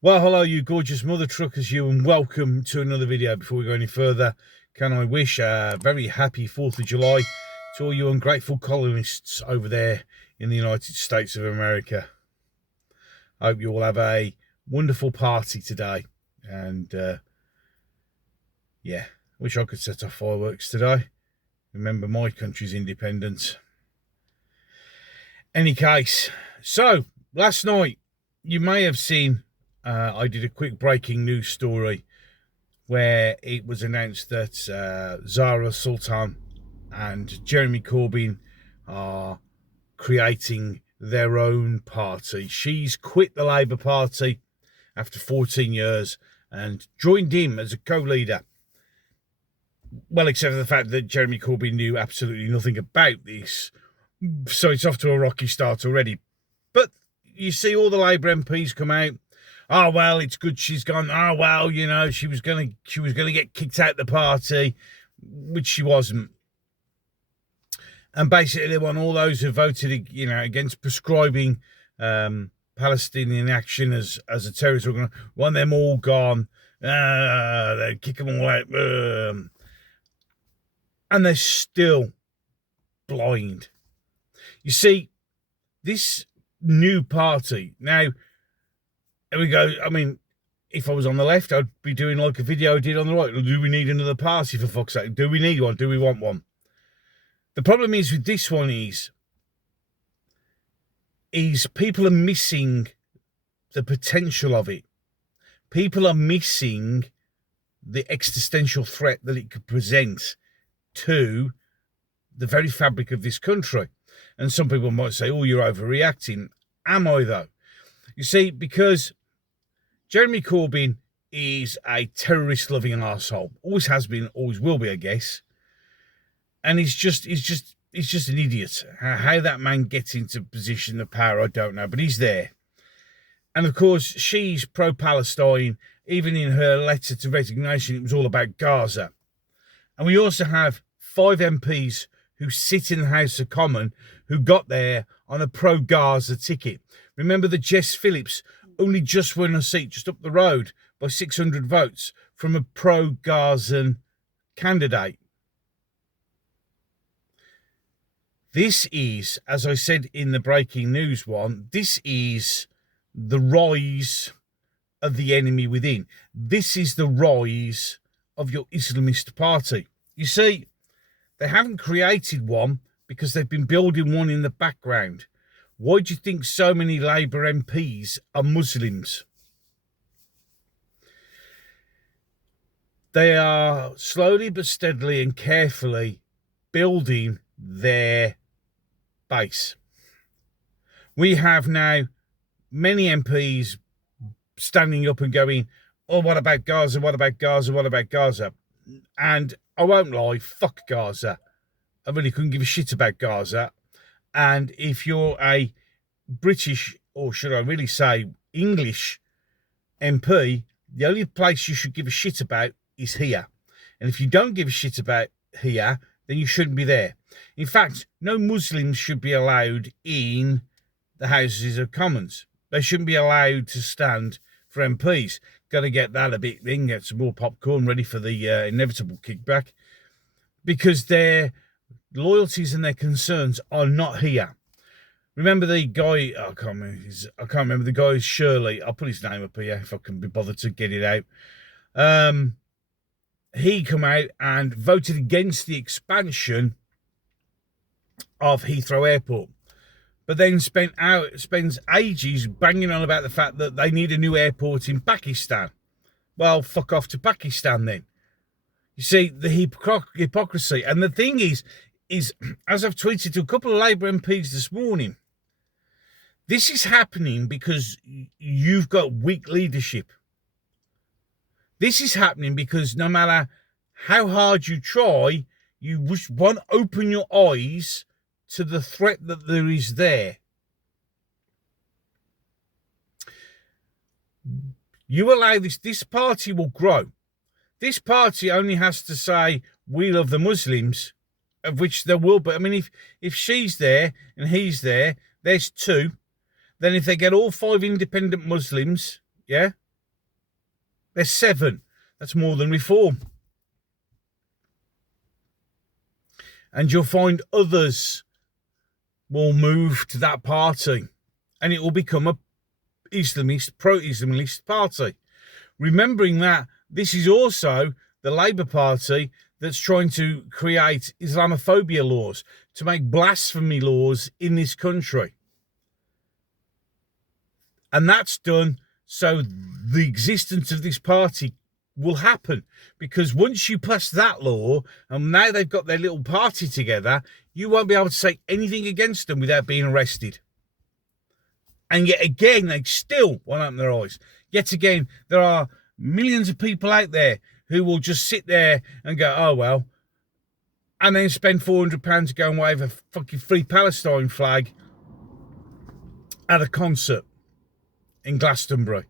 Well, hello, you gorgeous mother truckers, you, and welcome to another video. Before we go any further, can I wish a very happy 4th of July to all you ungrateful colonists over there in the United States of America. I hope you all have a wonderful party today. And, yeah, wish I could set off fireworks today. Remember my country's independence. Any case, so last night you may have seen I did a quick breaking news story where it was announced that Zara Sultan and Jeremy Corbyn are creating their own party. She's quit the Labour Party after 14 years and joined him as a co-leader. Well, except for the fact that Jeremy Corbyn knew absolutely nothing about this. So it's off to a rocky start already. But you see all the Labour MPs come out. Oh, well, it's good she's gone. Oh, well, you know, she was gonna get kicked out of the party, which she wasn't. And basically they want all those who voted, you know, against prescribing Palestinian action as a terrorist organization, want them all gone. They kick them all out. And they're still blind. You see, this new party, now, here we go. I mean, if I was on the left, I'd be doing like a video I did on the right. Do we need another party, for fuck's sake? Do we need one? Do we want one? The problem is with this one is people are missing the potential of it. People are missing the existential threat that it could present to the very fabric of this country. And some people might say, oh, you're overreacting. Am I, though? You see, because Jeremy Corbyn is a terrorist-loving arsehole. Always has been, always will be, I guess. And he's just an idiot. How that man gets into position of power, I don't know, but he's there. And of course, she's pro-Palestine. Even in her letter to resignation, it was all about Gaza. And we also have 5 MPs who sit in the House of Commons who got there on a pro-Gaza ticket. Remember that Jess Phillips only just won a seat just up the road by 600 votes from a pro-Gazan candidate. This is, as I said in the breaking news one, this is the rise of the enemy within. This is the rise of your Islamist party. You see, they haven't created one because they've been building one in the background. Why do you think so many Labour MPs are Muslims? They are slowly but steadily and carefully building their base. We have now many MPs standing up and going, oh, what about Gaza? What about Gaza? What about Gaza? And I won't lie, fuck Gaza. I really couldn't give a shit about Gaza. And if you're a British, or should I really say English MP, the only place you should give a shit about is here. And if you don't give a shit about here, then you shouldn't be there. In fact, no Muslims should be allowed in the Houses of Commons. They shouldn't be allowed to stand for MPs. Got to get that a bit in, get some more popcorn ready for the inevitable kickback. Because their loyalties and their concerns are not here. Remember the guy, I can't remember the guy, Shirley. I'll put his name up here if I can be bothered to get it out. He come out and voted against the expansion of Heathrow Airport, but then spends ages banging on about the fact that they need a new airport in Pakistan. Well, fuck off to Pakistan then. You see, the hypocrisy. And the thing is, as I've tweeted to a couple of Labour MPs this morning, this is happening because you've got weak leadership. This is happening because no matter how hard you try, you won't open your eyes to the threat that there is there. You allow this party will grow. This party only has to say, we love the Muslims, of which there will be. I mean, if she's there and there's 2. Then if they get all 5 independent Muslims, yeah, There's 7. That's more than Reform. And you'll find others will move to that party, and it will become a Islamist, pro-Islamist party. Remembering that this is also the Labour Party that's trying to create Islamophobia laws, to make blasphemy laws in this country. And that's done so the existence of this party will happen. Because once you pass that law, and now they've got their little party together, you won't be able to say anything against them without being arrested. And yet again, they still won't open their eyes. Yet again, there are millions of people out there who will just sit there and go, oh, well, and then spend £400 to go and wave a fucking Free Palestine flag at a concert in Glastonbury.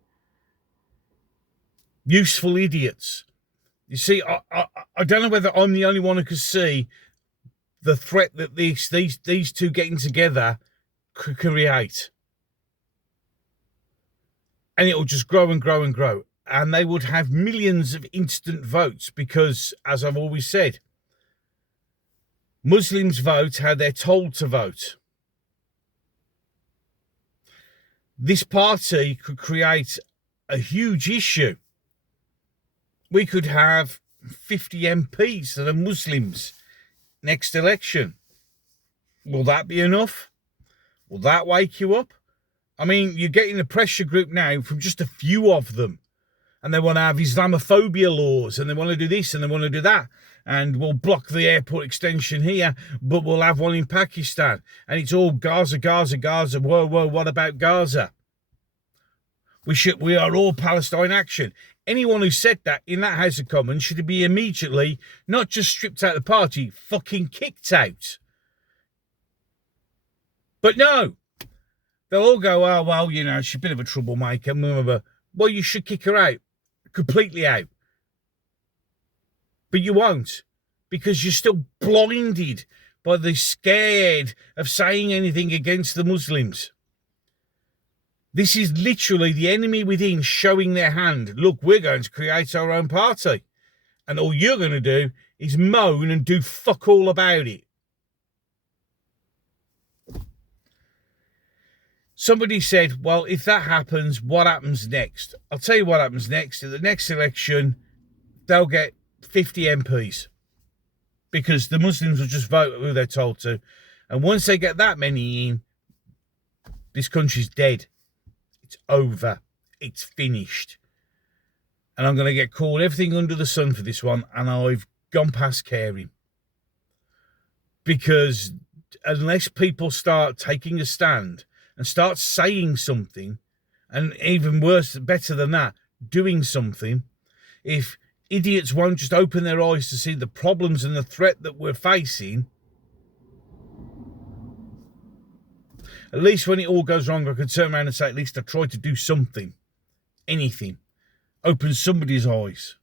Useful idiots. You see, I don't know whether I'm the only one who can see the threat that these two getting together could create. And it will just grow and grow and grow. And they would have millions of instant votes because, as I've always said, Muslims vote how they're told to vote. This party could create a huge issue. We could have 50 MPs that are Muslims next election. Will that be enough? Will that wake you up? I mean, you're getting a pressure group now from just a few of them. And they want to have Islamophobia laws, and they want to do this, and they want to do that. And we'll block the airport extension here, but we'll have one in Pakistan. And it's all Gaza, Gaza, Gaza. Whoa, whoa, what about Gaza? We are all Palestine action. Anyone who said that in that House of Commons should be immediately not just stripped out of the party, fucking kicked out. But no, they'll all go, oh, well, you know, she's a bit of a troublemaker. Well, you should kick her out, completely out. But you won't, because you're still blinded by the scared of saying anything against the Muslims. This is literally the enemy within showing their hand. Look, we're going to create our own party. And all you're going to do is moan and do fuck all about it. Somebody said, well, if that happens, what happens next? I'll tell you what happens next. In the next election, they'll get 50 MPs. Because the Muslims will just vote who they're told to. And once they get that many in, this country's dead. It's over. It's finished. And I'm going to get called everything under the sun for this one. And I've gone past caring. Because unless people start taking a stand and start saying something, and even worse, better than that, doing something, if idiots won't just open their eyes to see the problems and the threat that we're facing, at least when it all goes wrong, I can turn around and say, at least I tried to do something. Anything. Open somebody's eyes.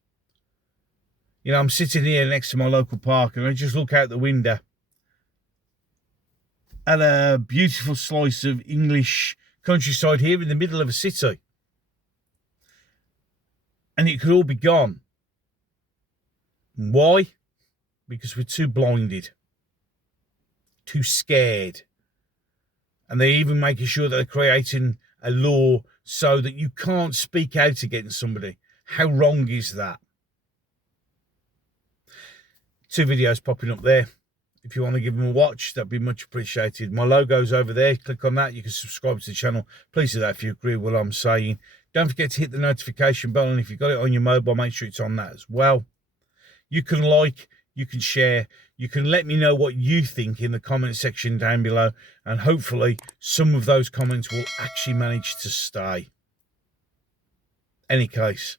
You know, I'm sitting here next to my local park and I just look out the window at a beautiful slice of English countryside here in the middle of a city. And it could all be gone. Why? Because we're too blinded. Too scared. And they're even making sure that they're creating a law so that you can't speak out against somebody. How wrong is that? 2 videos popping up there. If you want to give them a watch, that'd be much appreciated. My logo's over there. Click on that. You can subscribe to the channel. Please do that if you agree with what I'm saying. Don't forget to hit the notification bell. And if you've got it on your mobile, make sure it's on that as well. You can like, you can share, you can let me know what you think in the comment section down below. And hopefully some of those comments will actually manage to stay. Any case,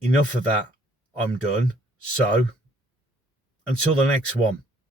enough of that. I'm done. So, until the next one.